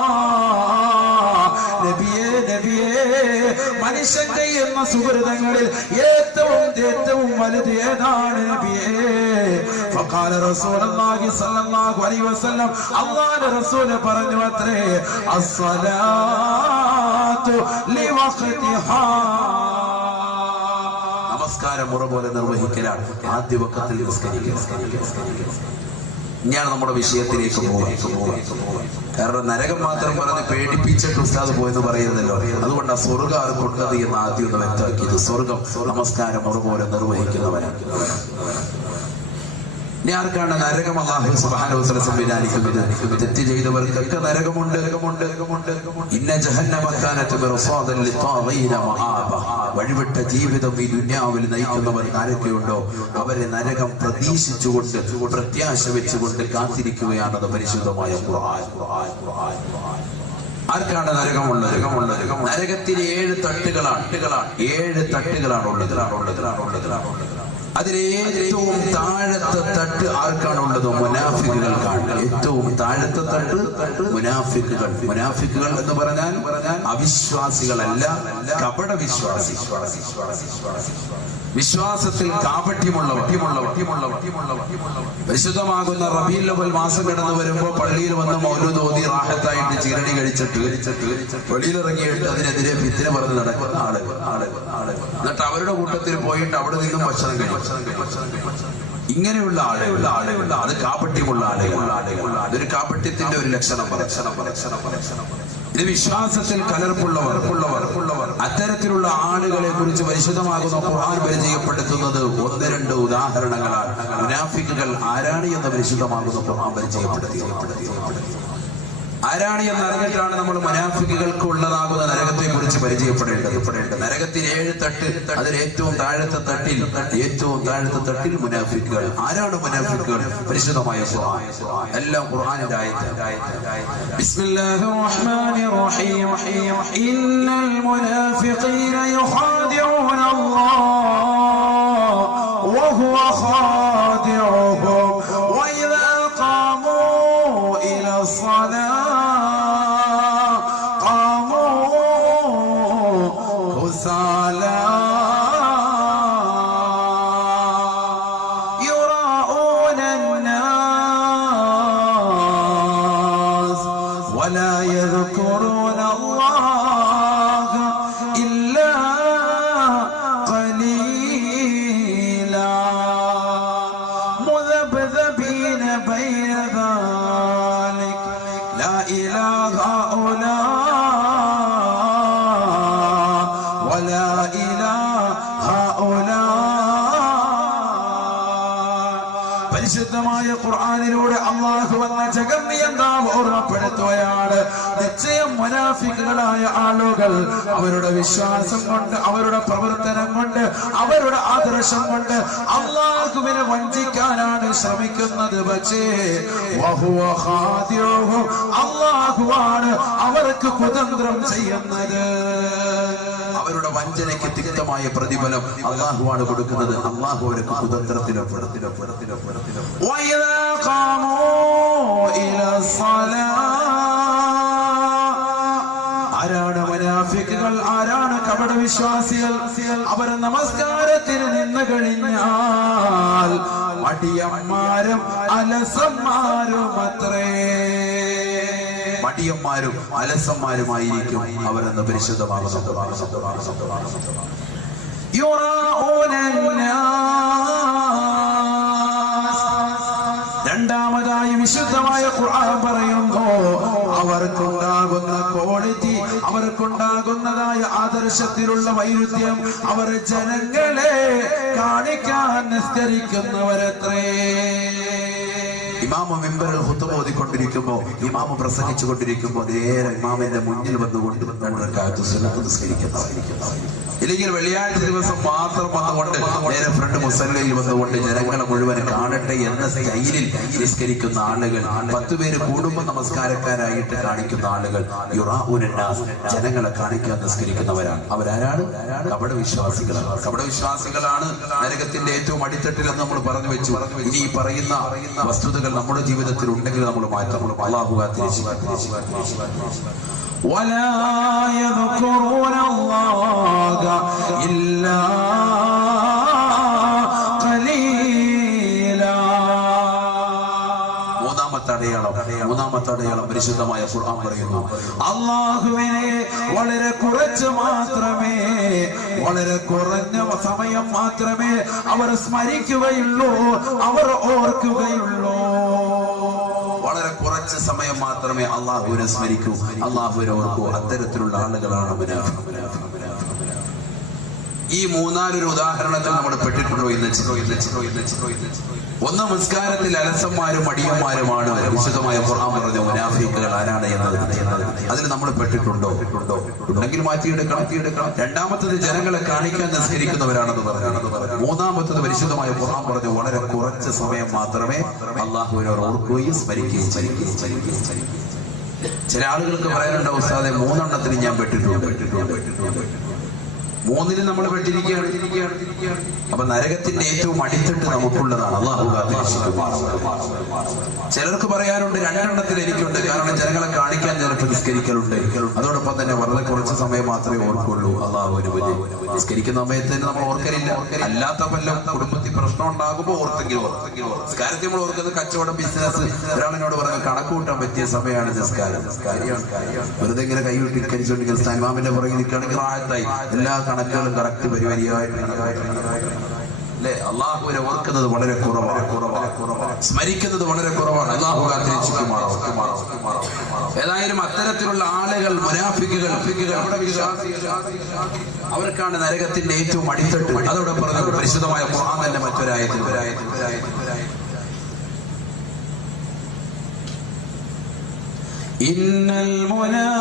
നബിയേ നബിയേ, മനുഷ്യൻ ചെയ്യുന്ന സുഹൃതങ്ങളിൽ ഏറ്റവും വലുത് ഏതാണ് നബിയേ? ഫഖാല റസൂലുള്ളാഹി സ്വല്ലല്ലാഹു അലൈഹി വസല്ലം, അല്ലാഹുവിന്റെ റസൂൽ പറഞ്ഞു അത്രേ, അസ്സലാത്തു ലിവഖ്തിഹാ. നമസ്കാരം മുറ പോലെ നിർവഹിക്കലാണ്. ആദ്യ വഖത്തിൽ നിസ്കരിക്കുക. ഞാൻ നമ്മുടെ വിഷയത്തിലേക്ക് പോകാം. കാരണം നരകം മാത്രം പറഞ്ഞ് പേടിപ്പിച്ചിട്ട് ഉസ്താദ് പോയെന്ന് പറയുന്നല്ലോ. അതുകൊണ്ട് ആ സ്വർഗ്ഗം ആർക്കുണ്ടത് എന്ന് ആദ്യം ഒന്ന് വ്യക്തമാക്കിയത്. സ്വർഗം നമസ്കാരം ഒരുപോലെ നിർവഹിക്കുന്നവരാണ്. ഇനി ആർക്കാണ് നരകം? അല്ലാഹു സുബ്ഹാനഹു വ തആല സംവിധാനിക്കുന്നത്. തെറ്റ് ചെയ്തവർക്കൊക്കെ നരകമുണ്ട്. ഇന്ന ജഹന്നമ കാനത് മിർസാദൻ ലിത്താഗീന മആബ. വഴിവിട്ട ജീവിതം ഈ ദുനിയാവിൽ നയിക്കുന്നവർ ആരൊക്കെയുണ്ടോ അവരെ നരകം പ്രതീക്ഷിച്ചുകൊണ്ട് പ്രത്യാശ വെച്ചുകൊണ്ട് കാത്തിരിക്കുകയാണെന്ന് പരിശുദ്ധമായ ഖുർആൻ. ആർക്കാണ് നരകമുള്ളത്? നരകത്തിന് 7 തട്ടുകളാണ് ഉള്ളത്. അതിലേറ്റവും താഴത്തെ തട്ട് ആർക്കാണുള്ളത്? മുനാഫിക്കുകൾക്കാണ്. ഏറ്റവും താഴത്തെ തട്ട് മുനാഫിക്കുകൾ എന്ന് പറഞ്ഞാൽ അവിശ്വാസികളല്ല, കപട വിശ്വാസി. വിശ്വാസത്തിൽ കാപട്യമുള്ളവർ. പരിശുദ്ധമാകുന്ന റബീഉൽ അവ്വൽ മാസം കടന്നു വരുമ്പോ പള്ളിയിൽ വന്ന് മൗലൂദ് ഓതി റാഹത്തായിട്ട് ചിരടി കഴിച്ചിട്ട് വെളിയിലിറങ്ങിയിട്ട് അതിനെതിരെ ഫിത്ന പറഞ്ഞ് നടക്കുന്ന ആളുകൾ. എന്നിട്ട് അവരുടെ കൂട്ടത്തിൽ പോയിട്ട് അവിടെ നിന്നും ഭക്ഷണം കഴിക്കും. ഇങ്ങനെയുള്ള ആളുകൾ അത് കാപട്യമുള്ള ആളുകൾ. അതൊരു കാപട്യത്തിന്റെ ഒരു ലക്ഷണം. ഇത് വിശ്വാസത്തിൽ കലർപ്പുള്ളവർ. അത്തരത്തിലുള്ള ആളുകളെ കുറിച്ച് പരിശുദ്ധമാകുന്ന ഖുർആൻ പരിചയപ്പെടുത്തുന്നത് 1-2 ഉദാഹരണങ്ങളാണ്. മുനാഫിക്കുകൾ ആരാണ് എന്ന് പരിശുദ്ധമാകുന്ന ഖുർആൻ പരിചയപ്പെടുത്തി. ആരാണ് എന്ന് അറിഞ്ഞിട്ടാണ് നമ്മൾ മുനാഫിക്കുകൾക്ക് ഉള്ളതാകുന്ന നരകത്തെ കുറിച്ച് പരിചയപ്പെടേണ്ടത്. നരകത്തിന് 7 തട്ട്. അതിൽ ഏറ്റവും താഴത്തെ തട്ടിൽ മുനാഫിക്കുകൾ. ആരാണ് മുനാഫിക്കുകൾ? പരിശുദ്ധമായ ഖുർആൻ. എല്ലാം ഖുർആനിന്റെ ആയത്ത്. ബിസ്മില്ലാഹിർ റഹ്മാനിർ റഹീം. ഇന്നൽ മുനാഫിഖീന യുഖാദിഊന അല്ലാഹ് വഹുവ ഖാദിഉഹും വഇദാ ഖാമൂ ഇലാ الصلاة يراءون الناس ولا يذكرون الله إلا قليلا مذبذبين بين ذلك لا إلى هؤلاء ولا إلى هؤلاء. പരിശുദ്ധമായ ഖുർആനിലൂടെ അല്ലാഹു വന്ന ജഗന്നിയന്താവ് ഓർമ്മപ്പെടുത്തുകയാണ്. നിശ്ചയം മുനാഫിക്കുകളായ ആളുകൾ അവരുടെ വിശ്വാസം കൊണ്ട്, അവരുടെ പ്രവർത്തനം കൊണ്ട്, അവരുടെ ആദർശം കൊണ്ട് അല്ലാഹുവിനെ വഞ്ചിക്കാനാണ് ശ്രമിക്കുന്നത്. പക്ഷേ വഹുവ ഖാദിഉഹും, അല്ലാഹുവാണ് അവർക്ക് കുതന്ത്രം ചെയ്യുന്നത്. അവരുടെ വഞ്ചനയ്ക്ക് തിക്തമായ പ്രതിഫലം അല്ലാഹുവാണ് കൊടുക്കുന്നത്. അല്ലാഹു അവർക്ക് കുതന്ത്രത്തിലും وإذا قاموا إلى الصلاة. ആരാണ് മുനാഫിക്കുകൾ? ആരാണ് കപട വിശ്വാസികൾ? അവർ നമസ്കാരത്തിന് നിന്ന് കഴിഞ്ഞാൽ മടിയന്മാരും അലസന്മാരുമായിരിക്കും അവരെന്ന് പരിശുദ്ധമാകുന്നു. രണ്ടാമതായി വിശുദ്ധമായ ഖുർആൻ പറയുന്നു, അവർക്കുണ്ടാകുന്ന ക്വാളിറ്റി, അവർക്കുണ്ടാകുന്നതായ ആദർശത്തിലുള്ള വൈരുദ്ധ്യം, അവർ ജനങ്ങളെ കാണിക്കാൻ നിസ്കരിക്കുന്നവരത്രേ. ഇമാമ മിമ്പറിൽ ഖുത്ബ ഓതിക്കൊണ്ടിരിക്കുമ്പോ, ഇമാമ പ്രസംഗിച്ചു കൊണ്ടിരിക്കുമ്പോ നേരെ ഇമാമിന്റെ മുന്നിൽ വന്നുകൊണ്ട് 2 റക്അത്ത് സുന്നത്ത് നിസ്കരിക്കുന്നവർ. ഇല്ലെങ്കിൽ വെള്ളിയാഴ്ച ദിവസം മാത്രം വന്നുകൊണ്ട് നേരെ ഫ്രണ്ട് മുസല്ലയിൽ വന്നുകൊണ്ട് ജനങ്ങളെ മുഴുവൻ കാണട്ടെ എന്ന സ്റ്റൈലിൽ നിസ്കരിക്കുന്ന ആളുകൾ, 10 പേര് കൂടുമ്പോൾ നമസ്കാരക്കാരായിട്ട് കാണിക്കുന്ന ആളുകൾ, യുറാഊനന്നാസ്, ജനങ്ങളെ കാണിക്കാൻ നിസ്കരിക്കുന്നവരാണ്. അവരാരാണ്? കപടവിശ്വാസികളാണ്. നരകത്തിന്റെ ഏറ്റവും അടിത്തട്ടിൽ എന്ന് നമ്മൾ പറഞ്ഞു വെച്ചു. ഇനി ഈ പറയുന്ന വസ്തുതകൾ നമ്മുടെ ജീവിതത്തിൽ ഉണ്ടെങ്കിൽ നമ്മൾ മാറ്റം. അല്ലാഹു കാത്തിരിച്ചു. ولا يذكرون الله إلا قليلا. മൂന്നാമത്തെ അടയാളം പരിശുദ്ധമായ ഖുർആൻ പറയുന്നു, അല്ലാഹുവിനെ വളരെ കുറച്ച് മാത്രമേ, വളരെ കുറഞ്ഞ സമയം മാത്രമേ അവർ സ്മരിക്കുകയുള്ളൂ, അവർ ഓർക്കുകയുള്ളൂ. കുറച്ച് സമയം മാത്രമേ അള്ളാഹുവിനെ സ്മരിക്കൂ, അള്ളാഹുവിനെ ഓർക്കൂ. അത്തരത്തിലുള്ള ആളുകളാണ് മുനാഫിഖ്. ഈ മൂന്നാലൊരു ഉദാഹരണത്തിൽ നമ്മൾ പെട്ടിട്ടുണ്ടോ ഇന്ന്? ഒന്ന്, നിസ്കാരത്തിൽ അലസന്മാരും മടിയന്മാരുമാണ് വിശുദ്ധമായ ഖുർആൻ പറഞ്ഞ മുനാഫിക്കുകൾ ആരാണ് എന്നത്. അതിൽ നമ്മൾ പെട്ടിട്ടുണ്ടോ? ഉണ്ടെങ്കിൽ മാറ്റിയെടുക്കണം. രണ്ടാമത്തത്, ജനങ്ങളെ കാണിക്കാൻ നിസ്കരിക്കുന്നവരാണെന്ന് പറഞ്ഞു. മൂന്നാമത്തത്, പരിശുദ്ധമായ ഖുർആൻ പറഞ്ഞു വളരെ കുറച്ച് സമയം മാത്രമേ അള്ളാഹുവിനോട് ഓർക്കുകയും സ്മരിക്കുകയും ചെയ്യുകയും. ചില ആളുകൾക്ക് പറയാനുണ്ടോ, ഉസ്താദെ 3 എണ്ണത്തിന് ഞാൻ പെട്ടിട്ടുണ്ട്. 3-ന് നമ്മൾ പെട്ടിരിക്കുകയാണ്. അപ്പൊ നരകത്തിന്റെ ഏറ്റവും അടിത്തട്ട് നമുക്കുള്ളതാണ്. അള്ളാഹു ചിലർക്ക് പറയാനുണ്ട് 2 എണ്ണത്തിൽ എനിക്കുണ്ട്, കാരണം ജനങ്ങളെ കാണിക്കാൻ ചിലപ്പോൾ നിസ്കരിക്കലുണ്ട്. അതോടൊപ്പം തന്നെ വളരെ കുറച്ച് സമയം മാത്രമേ ഓർക്കുള്ളൂ. അള്ളാഹുവിന് വലിയ നിസ്കരിക്കുന്ന സമയത്ത് തന്നെ നമ്മൾ ഓർക്കലില്ല. അല്ലാത്ത വല്ല കുടുംബത്തിൽ പ്രശ്നം ഉണ്ടാകുമ്പോൾ ഓർത്തെങ്കിലും നിസ്കാരത്തിൽ നമ്മൾ ഓർക്കുന്നത് കച്ചവടം, ബിസിനസ്. ഒരാളിനോട് പറഞ്ഞ കണക്ക് കൂട്ടാൻ പറ്റിയ സമയമാണ് നിസ്കാരം. വെറുതെ ഇങ്ങനെ കൈ വിട്ടിരിക്കരിച്ചുകൊണ്ടിരിക്കുന്ന സ്ഥാനമാമിന്റെ പുറകെ നിൽക്കുകയാണെങ്കിൽ റാഹത്തായി എല്ലാ കണക്കുകളും കറക്റ്റ് പരിപാടിയായിട്ട് അല്ലെ. അള്ളാഹുവിനെ ഓർക്കുന്നത് വളരെ കുറവാണ്, സ്മരിക്കുന്നത് വളരെ കുറവാണ്. അള്ളാഹു കാത്തിരിച്ചുമാറോ. ഏതായാലും അത്തരത്തിലുള്ള ആളുകൾ മുനാഫിക്കുകൾ, അവർക്കാണ് നരകത്തിന്റെ ഏറ്റവും അടിത്തട്ട്. അതോടെ പറഞ്ഞത് പരിശുദ്ധമായ ഖുർആൻ തന്നെ മറ്റൊരായത്തിൽ ഇന്നൽ മുനാഫിഖീന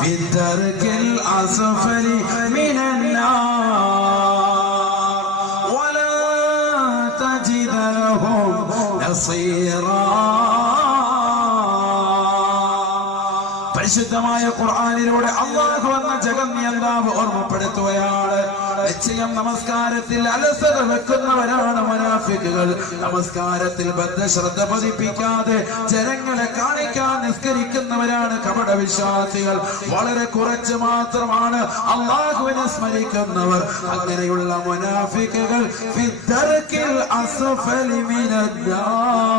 ഫി ദർകിൽ അസ്ഫലി മിനൻ നാർ വലാ തജിദ ലഹും നസീറാ. പരിശുദ്ധമായ ഖുർആനിലൂടെ അല്ലാഹു എന്ന ജഗന്യന്താവ് ഓർമ്മപ്പെടുത്തുകയാണ്. നിശ്ചയം നമസ്കാരത്തിൽ അലസത വെക്കുന്നവരാണ് മുനാഫിക്കുകൾ. നമസ്കാരത്തിൽ ബദ്ധശ്രദ്ധ പതിപ്പിക്കാതെ ജനങ്ങളെ കാണിക്കാൻ നിസ്കരിക്കുന്നവരാണ് കപട വിശ്വാസികൾ. വളരെ കുറച്ച് മാത്രമാണ് അല്ലാഹുവിനെ സ്മരിക്കുന്നവർ. അങ്ങനെയുള്ള മുനാഫിക്കുകൾ ഫിദ്ദർകിൽ അസ്ഫലി മിനന്നാർ,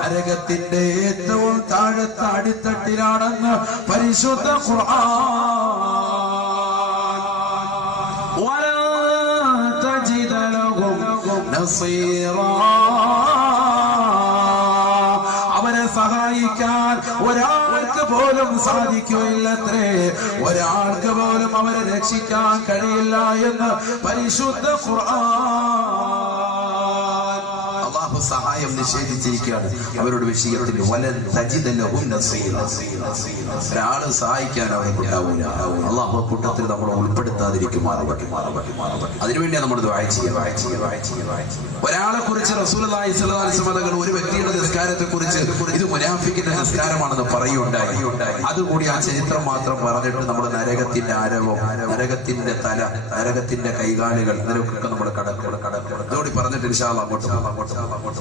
നരകത്തിന്റെ ഏറ്റവും താഴത്തെ അടിത്തട്ടിലാണെന്ന് പരിശുദ്ധ ഖുർആൻ. അവരെ സഹായിക്കാൻ ഒരാൾക്ക് പോലും സാധിക്കുകയില്ലത്രേ. ഒരാൾക്ക് പോലും അവരെ രക്ഷിക്കാൻ കഴിയില്ല എന്ന് പരിശുദ്ധ ഖുർആൻ. അല്ലാഹു സഹായം നിഷേധിച്ചിരിക്കുകയാണ് അവരുടെ വിഷയത്തിൽ. ഒരാള് സഹായിക്കാൻ അവർക്കുണ്ടാവില്ല. അല്ലാഹു കൂട്ടത്തിൽ നമ്മൾ ഉൾപ്പെടുത്താതിരിക്കുമാറാകട്ടെ. അതിനുവേണ്ടിയാണ് നമ്മൾ ദുആ ചെയ്യുക. ഒരാളെ കുറിച്ച് റസൂലുള്ളാഹി സ്വല്ലല്ലാഹു അലൈഹി വസല്ലം ഒരു വ്യക്തിയുടെ നിസ്കാരത്തെ കുറിച്ച് ഇത് മുനാഫിക്കിന്റെ നിസ്കാരമാണെന്ന് പറയുകയുണ്ടായി. അതുകൂടി ആ ചരിത്രം മാത്രം പറഞ്ഞിട്ട് നമ്മൾ നരകത്തിന്റെ ആരവം, നരകത്തിന്റെ തല, നരകത്തിന്റെ കൈകാലുകൾ, ഇതിലൊക്കെ നമ്മൾ കടക്കും. ഇതോടി പറഞ്ഞിട്ട് ഇൻഷാ അല്ലാഹ് അങ്ങോട്ട്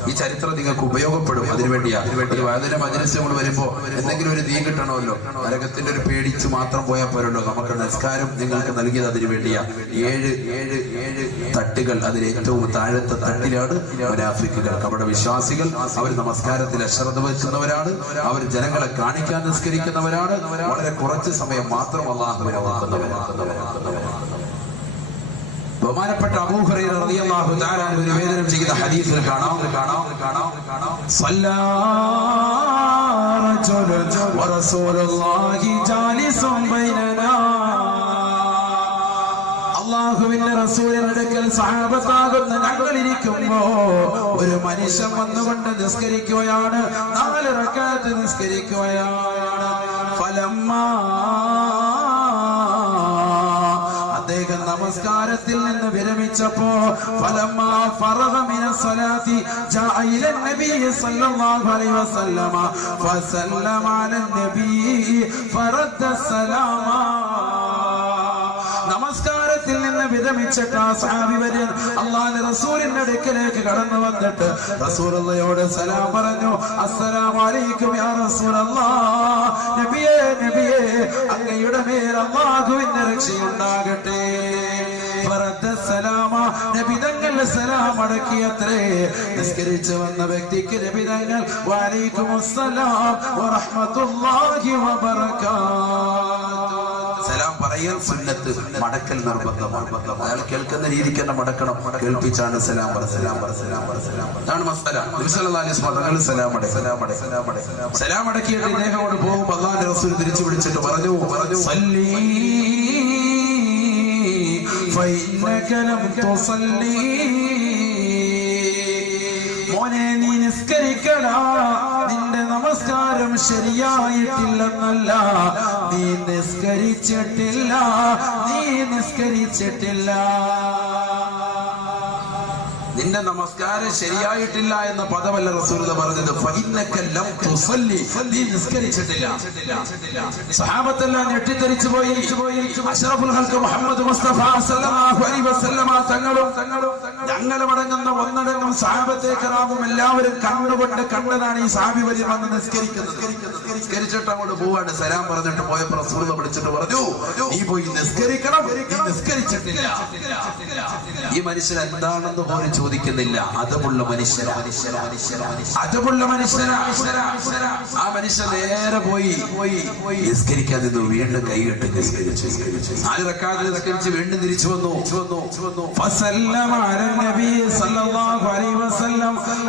ഈ ചരിത്രം നിങ്ങൾക്ക് ഉപയോഗപ്പെടും. അതിനുവേണ്ടിയാണ് ഒരു വേദന മജ്‌ലിസ് നമ്മൾ വരുമ്പോ എന്തെങ്കിലും ഒരു ദീൻ കിട്ടണമല്ലോ. നരകത്തിന്റെ ഒരു പേടിച്ച് മാത്രം പോയാൽ പോരല്ലോ. നമുക്ക് നിസ്കാരം നിങ്ങൾക്ക് നൽകിയത് അതിനു വേണ്ടിയാ. 7 തട്ടുകൾ, അതിൽ ഏറ്റവും താഴത്തെ തട്ടിലാണ് മുനാഫിക്കുകൾ, കപട വിശ്വാസികൾ. അവർ നമസ്കാരത്തിൽ അശ്രദ്ധ വെക്കുന്നവരാണ്. അവർ ജനങ്ങളെ കാണിക്കാൻ നിസ്കരിക്കുന്നവരാണ്. വളരെ കുറച്ച് സമയം മാത്രം അല്ലാഹുവിനെ ഓർക്കുന്നവരാണ്. ബഹുമാനപ്പെട്ട അബൂ ഹുറൈറ റളിയല്ലാഹു തആല അൻഹു നിവേദനം ചെയ്യുന്ന ഹദീസിൽ കാണാം സല്ലല്ലാ റജുലുൻ വറസൂലുള്ളാഹി ജാലിസുൻ ബൈനനാ. അല്ലാഹുവിന്റെ റസൂലിന്റെ അടുക്കൽ സഹാബത്താകുന്ന ഞങ്ങൾ ഇരിക്കുമ്പോ ഒരു മനുഷ്യൻ വന്നുകൊണ്ട് നിസ്കരിക്കുകയാണ്. 4 റക്അത്ത് നിസ്കരിക്കുകയാണ്. ഫലമ്മാ, അദ്ദേഹം നമസ്കാരത്തിൽ നിന്ന് വിരമിച്ചപ്പോ ഫലമ്മാ ഫറഗ മിനസ് സ്വലാത്തി ജാഅ ഇലൻ നബി സല്ലല്ലാഹു അലൈഹി വസല്ലമ ഫസല്ലമ അലൻ നബി ഫറദ്ദ സലാമ. നമസ്കാരത്തിൽ നിന്ന് വിരമിച്ചിട്ട് ആ സഹാബി വര്യൻ അല്ലാഹുവിന്റെ റസൂലിന്റെ അടുക്കലേക്ക് കടന്നു വന്നിട്ട് റസൂലുള്ളാഹിയോട് സലാം പറഞ്ഞു. അസ്സലാമു അലൈക്കും യാ റസൂലല്ലാഹ്. നബിയേ അങ്ങയുടെ മേൽ അല്ലാഹുവിന്റെ രക്ഷയുണ്ടാകട്ടെ. നബി തങ്ങൾ സലാം അടക്കിയത്രേ. നിസ്കരിച്ചു വന്ന വ്യക്തിക്ക് നബി തങ്ങൾ വഅലൈക്കുമുസ്സലാം വറഹ്മത്തുള്ളാഹി വബറകാതുഹു സലാം പറയൽ സുന്നത്ത്, മടക്കൽ നിർബന്ധമാണ്. അയാൾ കേൾക്കുന്ന രീതിക്ക് തന്നെ മടക്കണം. കേൾപ്പിച്ചാണ് സലാം പറ. അതാണ് മസ്അല. നബി സല്ലല്ലാഹു അലൈഹി വസല്ലം സലാം അടക്കിയിട്ട് ഇദ്ദേഹത്തോട് പോകുമ്പോൾ അല്ലാഹുവിന്റെ റസൂൽ തിരിച്ചു വിളിച്ചിട്ട് പറഞ്ഞു സല്ലി ഫഇന്നക ലം തുസല്ലി, മോനെ നീ നിസ്കരിക്കടാ, നിന്റെ നമസ്കാരം ശരിയായിട്ടില്ലെന്നല്ല, നീ നിസ്കരിച്ചിട്ടില്ല. നിന്റെ നമസ്കാരം ശരിയായിട്ടില്ല എന്ന പദമല്ല റസൂൽ പറഞ്ഞത്. ഫഇന്നക ലം തുസല്ലി, നീ നിസ്കരിച്ചിട്ടില്ല. സഹാബത്തെല്ലാം ഞെട്ടിത്തെറിച്ചു പോയി. അഷ്റഫുൽ ഖൽഖ് മുഹമ്മദ് മുസ്തഫ സല്ലല്ലാഹു അലൈഹി വസല്ലമ തങ്ങളും ഞങ്ങളുമടങ്ങുന്ന ഒന്നടങ്കം സഹാബത്തെ കറാമും എല്ലാവരും കണ്ടതാണ് ഈ സഹാബി വരി വന്ന് നിസ്കരിച്ചിട്ട് അങ്ങോട്ട് പോവാണ്. സലാം പറഞ്ഞിട്ട് പോയപ്പോൾ റസൂൽ വിളിച്ചിട്ട് പറഞ്ഞു നീ പോയി നിസ്കരിക്കണം, നീ നിസ്കരിച്ചിട്ടില്ല. ഈ മനുഷ്യൻ എന്താണെന്ന് പോലും ചോദിക്കുന്നില്ല. അതമുള്ള മനുഷ്യനാ. ആ മനുഷ്യൻ നേരെ പോയി നിസ്കരിക്കാൻ നിന്നു. വീണ്ടും കൈകെട്ടി നിസ്കരിച്ചു. 4 റക്അത്ത് നിസ്കരിച്ച് വീണ്ടും തിരിച്ചു വന്നു.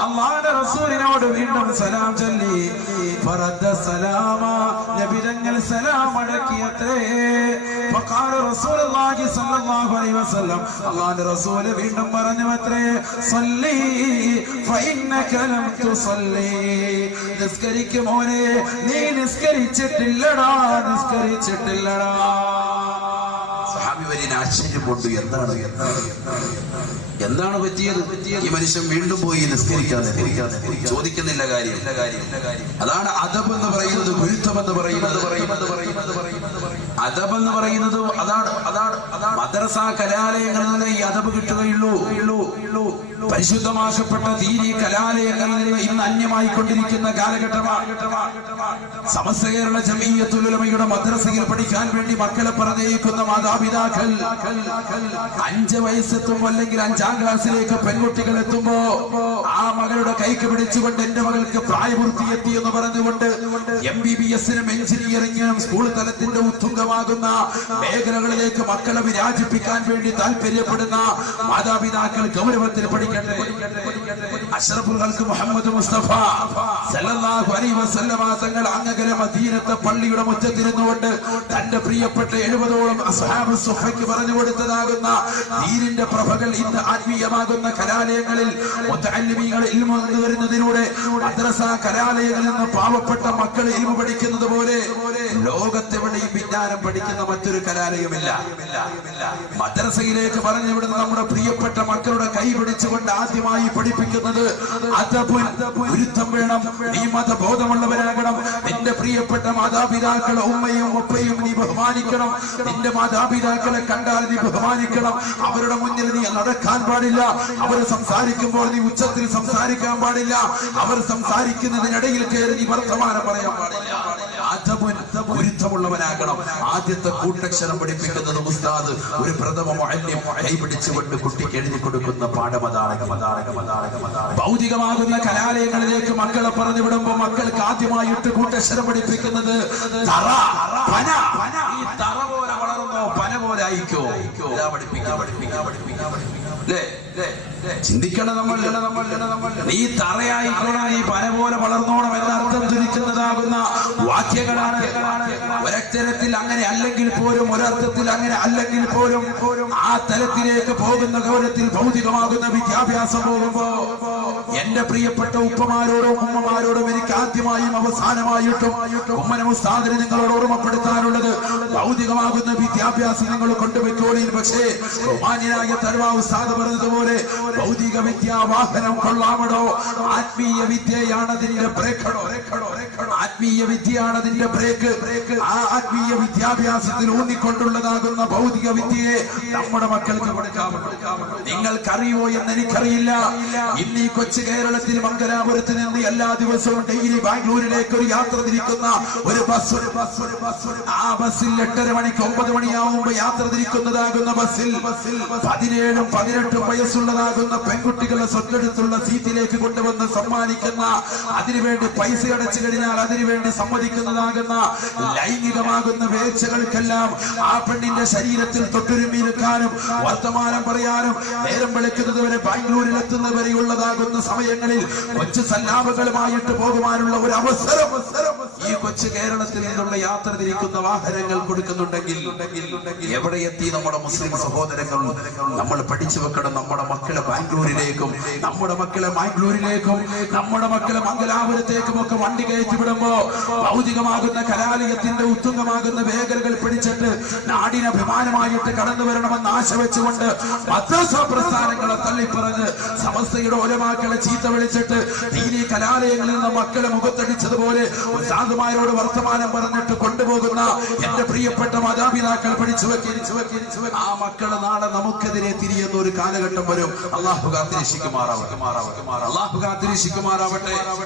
അല്ലാഹുവിന്റെ റസൂലിനോട് വീണ്ടും സലാം ചൊല്ലി. നബി തങ്ങൾ സലാം അടക്കിയത്രേ. ഫഖാല റസൂലുള്ളാഹി സ്വല്ലല്ലാഹു അലൈഹി വസല്ലം, അല്ലാഹുവിന്റെ റസൂൽ വീണ്ടും പറഞ്ഞു അത്രേ സല്ലി ഫഇന്നക ലം തുസല്ലി, നിസ്കരിക്കും മോനെ, നീ നിസ്കരിച്ചിട്ടില്ലടാ. സഹാബി വരിന് ആശ്ചര്യം കൊണ്ട് എന്താണ് പറ്റിയത്? ഈ മനുഷ്യൻ വീണ്ടും പോയി നിസ്കരിക്കാതെ ചോദിക്കുന്നില്ല കാര്യം. അതാണ് അദബ് എന്ന് പറയുന്നത്, ഗുരുത്വം എന്ന് പറയുന്നത്. അദബ് എന്ന് പറയുന്നത് അതാണ്. മദ്രസ കലാലയങ്ങളിൽ നിന്ന് ഈ അദബ് കിട്ടുകയുള്ളൂ. പരിശുദ്ധമാക്കപ്പെട്ട ദീനി കലാലയങ്ങളിൽ നിന്ന് ഇന്ന് അന്യമായി കൊണ്ടിരിക്കുന്ന കാലഘട്ടമാണ്. സമസ്ത കേരള ജമീയത്തുൽ ഉലമയുടെ മദ്രസയിൽ പഠിക്കാൻ വേണ്ടി മക്കളെ പറഞ്ഞേക്കുന്ന മാതാപിതാക്കൾ 5 വയസ്സെത്തുമ്പോ അല്ലെങ്കിൽ 5ാം ക്ലാസ്സിലേക്ക് പെൺകുട്ടികൾ എത്തുമ്പോ ആ മകളുടെ കൈക്ക് പിടിച്ചുകൊണ്ട് എന്റെ മകൾക്ക് പ്രായപൂർത്തിയെത്തി എന്ന് പറഞ്ഞുകൊണ്ട് MBBS-നും എഞ്ചിനീയറിംഗിനും സ്കൂൾ തലത്തിന്റെ ഉത്തുംഗമാകുന്ന മേഖലകളിലേക്ക് മക്കളെ വിരാജിപ്പിക്കാൻ വേണ്ടി താല്പര്യപ്പെടുന്ന മാതാപിതാക്കൾ ഗൗരവത്തിൽ പഠിക്കട്ടെ. അഷ്റഫുൽ ഖൽഖ് മുഹമ്മദ് മുസ്തഫ സല്ലല്ലാഹു അലൈഹി വസല്ലമ തങ്ങൾ അങ്ങകലെ മദീനത്തെ പള്ളിയുടെ മുറ്റത്തിരുന്നുകൊണ്ട് തന്റെ പ്രിയപ്പെട്ട 70ഓളം അസ്ഹാബ് സുഫയ്ക്ക് പറഞ്ഞു കൊടുത്തതാകുന്ന ദീനിന്റെ പ്രഭകൾ ഇന്ന് ആത്മീയമാകുന്ന കലാലയങ്ങളിൽ മുതഅല്ലിമീങ്ങൾ ഇൽമു നേടുന്നതിലൂടെ മദ്രസ കലാലയങ്ങളിൽ നിന്ന് പാവപ്പെട്ട മക്കൾ ഇൽമു പഠിക്കുന്നത് പോലെ ലോകത്തെവിടെയും വിജ്ഞാനം പഠിക്കുന്ന മറ്റൊരു കലാലയമില്ല. മദ്രസയിലേക്ക് പറഞ്ഞു വിടുന്ന നമ്മുടെ പ്രിയപ്പെട്ട മക്കളുടെ കൈ പിടിച്ചുകൊണ്ട് ആദ്യമായി പഠിപ്പിക്കുന്നത് ഗുരുത്വം വേണം. നീ മതബോധമുള്ളവരാകണം. നിന്റെ പ്രിയപ്പെട്ട മാതാപിതാക്കളെ ഉമ്മയും ഉപ്പയും നീ ബഹുമാനിക്കണം. നിന്റെ മാതാപിതാക്കളെ കണ്ടാൽ നീ ബഹുമാനിക്കണം. അവരുടെ മുന്നിൽ നീ നടക്കാൻ പാടില്ല. അവർ സംസാരിക്കുമ്പോൾ നീ ഉച്ചത്തിൽ സംസാരിക്കാൻ പാടില്ല. അവർ സംസാരിക്കുന്നതിനിടയിൽ കയറി നീ വർത്തമാനം പറയാൻ പാടില്ല. ഗുരുത്വമുള്ളവനാകണം. ആദ്യത്തെ കൂട്ടക്ഷരം പഠിപ്പിക്കുന്നത് ഉസ്താദ് ഒരു പ്രഥമ മുഅല്ലിം കൈപിടിച്ചുകൊണ്ട് കുട്ടിക്ക് എഴുതി കൊടുക്കുന്ന പാഠമതാണ്. ഭൗതികമാകുന്ന കലാലയങ്ങളിലേക്ക് മക്കളെ പറഞ്ഞു വിടുമ്പോ മക്കൾക്ക് ആദ്യമായിട്ട് കൂട്ടക്ഷരം പഠിപ്പിക്കുന്നത് തറ, പന. ഈ തറ പോലെ വളർന്നോ പന പോലെ ആയിക്കോ? ചിന്തിക്കണം നമ്മൾ. നീ തറയായിക്കോണം, നീ പന പോലെ വളർന്നോണം എന്ന അർത്ഥം ധരിക്കുന്നതാകുന്ന വാക്യങ്ങളാണ്. ഒരക്ഷരത്തിൽ അങ്ങനെ അല്ലെങ്കിൽ പോലും, ഒരർത്ഥത്തിൽ അങ്ങനെ അല്ലെങ്കിൽ പോലും ആ തലത്തിലേക്ക് പോകുന്ന ഗൗരവത്തിൽ ഭൗതികമാകുന്ന വിദ്യാഭ്യാസം പോകുമ്പോ എന്റെ പ്രിയപ്പെട്ട ഉപ്പമാരോടും ഉമ്മമാരോടും എനിക്ക് ആദ്യമായും അവസാനമായിട്ടും ഉമ്മനും ഉസ്താദിനെ നിങ്ങളോട് ഓർമ്മപ്പെടുത്താനുള്ളത്, ഭൗതികമാകുന്ന വിദ്യാഭ്യാസം നിങ്ങൾ കൊണ്ടുപോയിക്കോളിൽ. പക്ഷേ ബഹുമാന്യനായ തൽവാ ഉസ്താദ് പറഞ്ഞതുപോലെ ഭൗതിക വിദ്യാവാഹനം കൊള്ളാമടോ, ആത്മീയ വിദ്യയാണ് അതിന്റെ ബ്രേക്കടോ. ആത്മീയ വിദ്യയാണ് അതിന്റെ ബ്രേക്ക്. ആ ആത്മീയ വിദ്യാഭ്യാസത്തിൽ ഊന്നിക്കൊണ്ടുള്ളതാകുന്ന ഭൗതിക വിദ്യയെ നമ്മുടെ മക്കൾക്ക് കൊടുക്കാമോ? നിങ്ങൾക്കറിയോ എന്ന് എനിക്കറിയില്ല. ഇന്ന് ഈ കൊച്ചു കേരളത്തിൽ മംഗലാപുരത്ത് നിന്ന് എല്ലാ ദിവസവും ഡെയിലി ബാംഗ്ലൂരിലേക്ക് ഒരു യാത്ര തിരിക്കുന്ന ഒരു ബസ്. ആ ബസ്സിൽ 8:30 മണിക്ക് 9 മണിയാവുമ്പോ യാത്ര തിരിക്കുന്നതാകുന്ന ബസ്സിൽ 17ഉം 18ഉം വയസ്സുള്ളതാകുന്ന പെൺകുട്ടികളെ സ്വത്തെടുത്തുള്ള സീറ്റിലേക്ക് കൊണ്ടുവന്ന് സമ്മാനിക്കുന്ന, അതിനുവേണ്ടി പൈസ അടച്ചു കഴിഞ്ഞാൽ അതിനുവേണ്ടി വേണ്ടി സമ്മതിക്കുന്നതാകുന്ന ലൈംഗികമാകുന്ന വേഴ്ചകൾക്കെല്ലാം ആ പെണ്ണിന്റെ ശരീരത്തിൽ തൊട്ടുരുമ്മി നിൽക്കാനും വർത്തമാനം പറയാനും നേരം വെളുക്കുന്നത് വരെ ബാംഗ്ലൂരിൽ എത്തുന്നവരെയുള്ളതാകുന്ന സമയങ്ങളിൽ കൊച്ചു സല്ലാപങ്ങളുമായിട്ട് പോകുവാനുള്ള ഒരു അവസരം ഈ കൊച്ചു കേരളത്തിൽ നിന്നുള്ള യാത്ര തിരിക്കുന്ന വാഹനങ്ങൾ കൊടുക്കുന്നുണ്ടെങ്കിൽ എവിടെ എത്തി നമ്മുടെ മുസ്ലിം സഹോദരങ്ങൾ? നമ്മൾ പഠിച്ചു വെക്കണം. നമ്മുടെ മക്കളെ ബാംഗ്ലൂരിലേക്കും നമ്മുടെ മക്കളെ മാംഗ്ലൂരിലേക്കും നമ്മുടെ മക്കളെ മംഗലാപുരത്തേക്കും ഒക്കെ വണ്ടി കയറ്റി വിടുമ്പോ ഭൗതികമാകുന്ന കലാലയത്തിന്റെ ഉത്തുംഗമാകുന്ന മേഖലകൾ പിടിച്ചിട്ട് നാടിന് അഭിമാനമായിട്ട് കടന്നു വരണമെന്ന് ആശ വെച്ചുകൊണ്ട് മദ്രസ പ്രസ്ഥാനങ്ങളെ തള്ളിപ്പറഞ്ഞ് സമസ്തയുടെ ഒലമാക്കളെ ചീത്ത വിളിച്ചിട്ട് ദീനീ കലാലയങ്ങളിൽ നിന്ന് മക്കളെ മുഖത്തടിച്ചതുപോലെ സാധുമാരോട് വർത്തമാനം പറഞ്ഞിട്ട് കൊണ്ടുപോകുന്ന എന്റെ പ്രിയപ്പെട്ട മാതാപിതാക്കൾ പഠിച്ചു വെക്കി ആ മക്കളെ നാളെ നമുക്കെതിരെ തിരിയുന്ന ഒരു കാലഘട്ടം വരും. അള്ളാഹു കാത്തിരക്ഷിക്കുമാറാവട്ടെ.